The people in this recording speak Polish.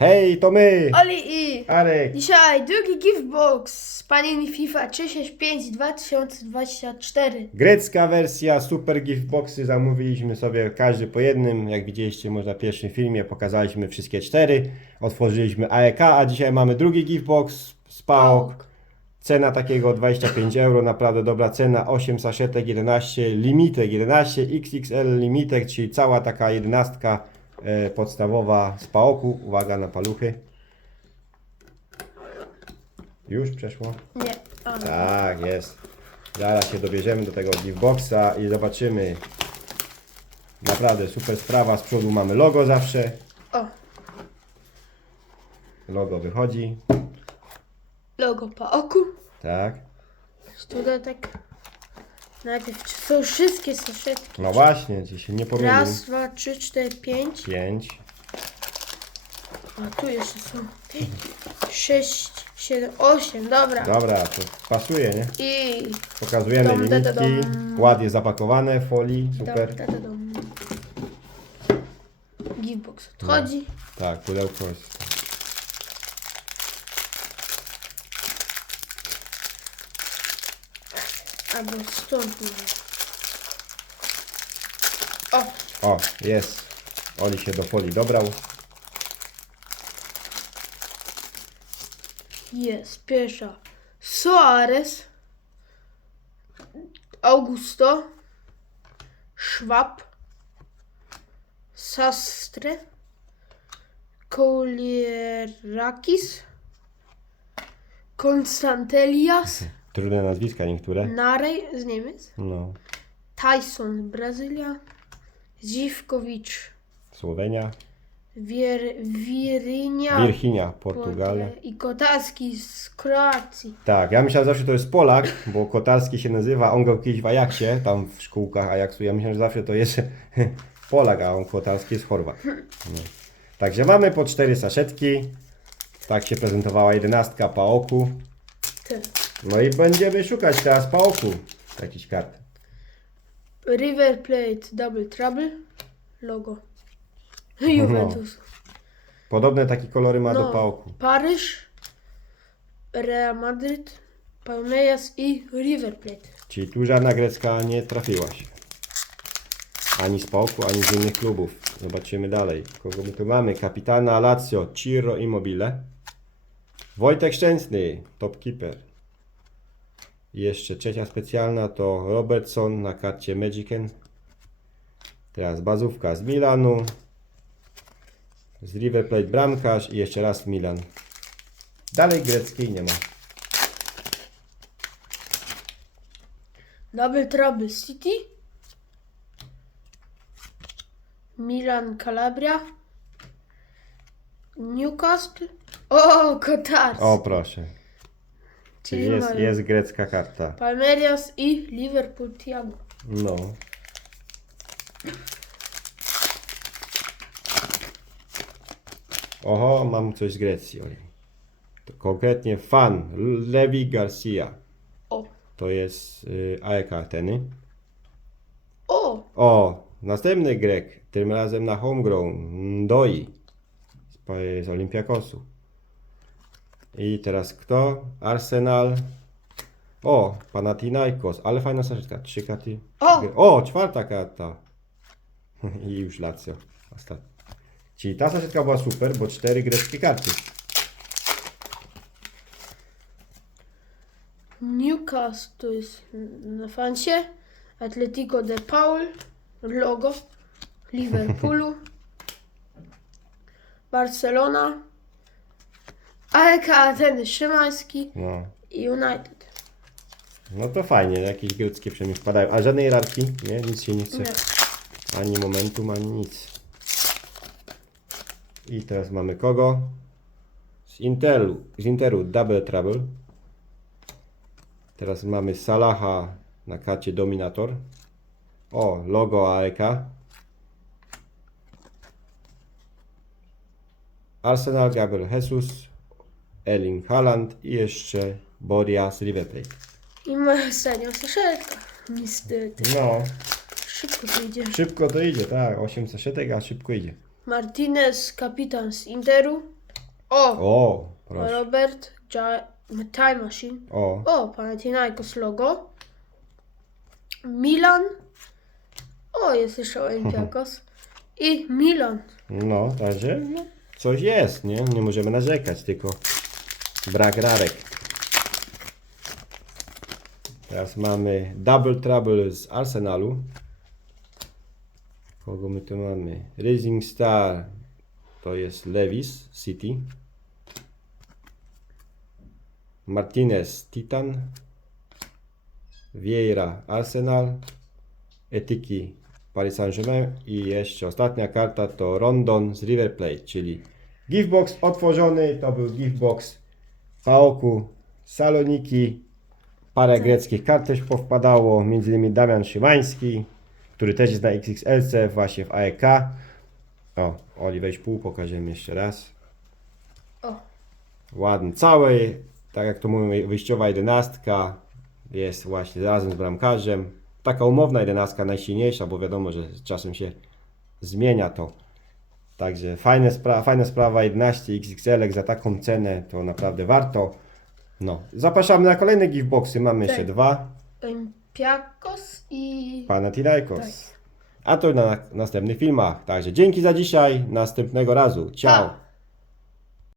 Hej, to my! Oli i Arek! dzisiaj drugi giftbox z panini FIFA 365 2024. Grecka wersja Super Gift Boxy zamówiliśmy sobie każdy po jednym. Jak widzieliście może na pierwszym filmie pokazaliśmy wszystkie cztery. Otworzyliśmy AEK, a dzisiaj mamy drugi gift box z PAOK. Cena takiego 25 euro, naprawdę dobra cena. 8 saszetek 11, limitek 11, XXL limitek, czyli cała taka jedenastka podstawowa z PAOK-u. Uwaga na paluchy. Już przeszło? Nie, o, Tak, jest. Zaraz się dobierzemy do tego giftboxa i zobaczymy. Naprawdę super sprawa. Z przodu mamy logo zawsze. o, Logo wychodzi. logo po oku. Tak. Dodatek. Najpierw czy są wszystkie saszetki. No właśnie, ci się nie pomylił. Raz, dwa, trzy, cztery, pięć. 5. A tu jeszcze są. Sześć, siedem, osiem, dobra. Dobra, to pasuje, nie? I Pokazujemy Dom, da, da, limitki. dom. Ładnie zapakowane w folii. Super. Da, dom. Giftbox odchodzi. Tak, pudełko jest. Albo stąd może. O, O, jest. Oli się do folii dobrał. jest pierwsza. Soares. Augusto. Schwab. Sastre. Kolierakis. Konstantelias. Trudne nazwiska niektóre. Narej z Niemiec. No. Tyson, Brazylia. Ziwkowicz, Słowenia. Wier, Wirynia. Wirchinia, Portugalia. I Kotarski z Kroacji. Tak, ja myślałem zawsze to jest Polak, bo Kotarski się nazywa, on grał kiedyś w Ajaxie, tam w szkółkach Ajaxu. Ja myślałem, że zawsze to jest Polak, a on Kotarski jest Chorwat. No. Także mamy po cztery saszetki. Tak się prezentowała jedenastka Paoku. Ty. No i będziemy szukać teraz Paoku. Jakiś kart. River Plate Double Trouble. Logo. Juventus. Podobne takie kolory ma do No. Paoku. Paryż. Real Madrid. Palmeiras i River Plate. Czyli tu żadna grecka nie trafiła się. Ani z Paoku, ani z innych klubów. Zobaczymy dalej. Kogo my tu mamy? Kapitana Lazio, Ciro Immobile. Wojtek Szczęsny, top keeper. Jeszcze trzecia specjalna to Robertson na karcie Magicen. Teraz bazówka z Milanu. Z River Plate bramkarz i jeszcze raz w Milan. Dalej greckiej nie ma. Double Trouble City. Milan Calabria. Newcastle. O, Kotarski. O proszę. Czyli Czyli jest, mamy jest grecka karta. Palmeiras i Liverpool Thiago. No. Oho, mam coś z Grecji. Oli. To konkretnie fan Levi Garcia. O. To jest y, AEK Ateny. O, O, następny Grek. Tym razem na homegrown. Ndoi. Z, z Olympiakosu. I teraz kto? Arsenal. O, Panathinaikos. Ale fajna saszetka. Trzy karty. O! O, czwarta karta. I już Lazio. Ostatnia. Czyli ta saszetka była super, bo cztery greckie karty. Newcastle to jest na fancie. Atletico de Paul. Logo. Liverpoolu. Barcelona. AEK Ateny Szymański No. i United. No to fajnie, jakieś greckie przynajmniej wpadają. A żadnej rarki? Nie, nic się nie chce. Nie. Ani momentum, ani nic. I teraz mamy kogo? Z Intelu, z Interu Double Trouble. Teraz mamy Salaha na karcie Dominator. O, logo AEK. Arsenal, Gabriel Jesus, Erling Haaland i jeszcze Boria z. I moja ostatnia saszetka. Niestety. No, Szybko to idzie. szybko to idzie, tak. 8 saszetek, a szybko idzie. Martinez, kapitan z Interu. O! O, proszę. Robert ja Time Machine. O, O, Panathinaikos logo. Milan. O, jest jeszcze Olympiakos. I Milan. no, także no, coś jest, nie? Nie możemy narzekać, tylko brak rarek. Teraz mamy Double Trouble z Arsenalu. Kogo my tu mamy? Rising Star to jest Levis City. Martinez Titan. Vieira Arsenal. Etyki Paris Saint-Germain i jeszcze ostatnia karta to Rondon z River Plate, czyli giftbox otworzony, to był giftbox Paoku Saloniki, parę greckich kart też powpadało, między innymi Damian Szymański, który też jest na XXLC właśnie w AEK. O, Oli weź pół, pokażemy jeszcze raz. O. Ładny, cały, tak jak to mówimy, wyjściowa jedenastka jest właśnie razem z bramkarzem. Taka umowna jedenastka, najsilniejsza, bo wiadomo, że z czasem się zmienia to. Także fajne spra fajna sprawa, 11 XXL za taką cenę to naprawdę warto. No, zapraszamy na kolejne giftboxy, mamy jeszcze Tak. dwa. Olympiakos i... Panathinaikos. Tak. A to na następnych filmach. Także dzięki za dzisiaj, następnego razu. Ciao. Pa.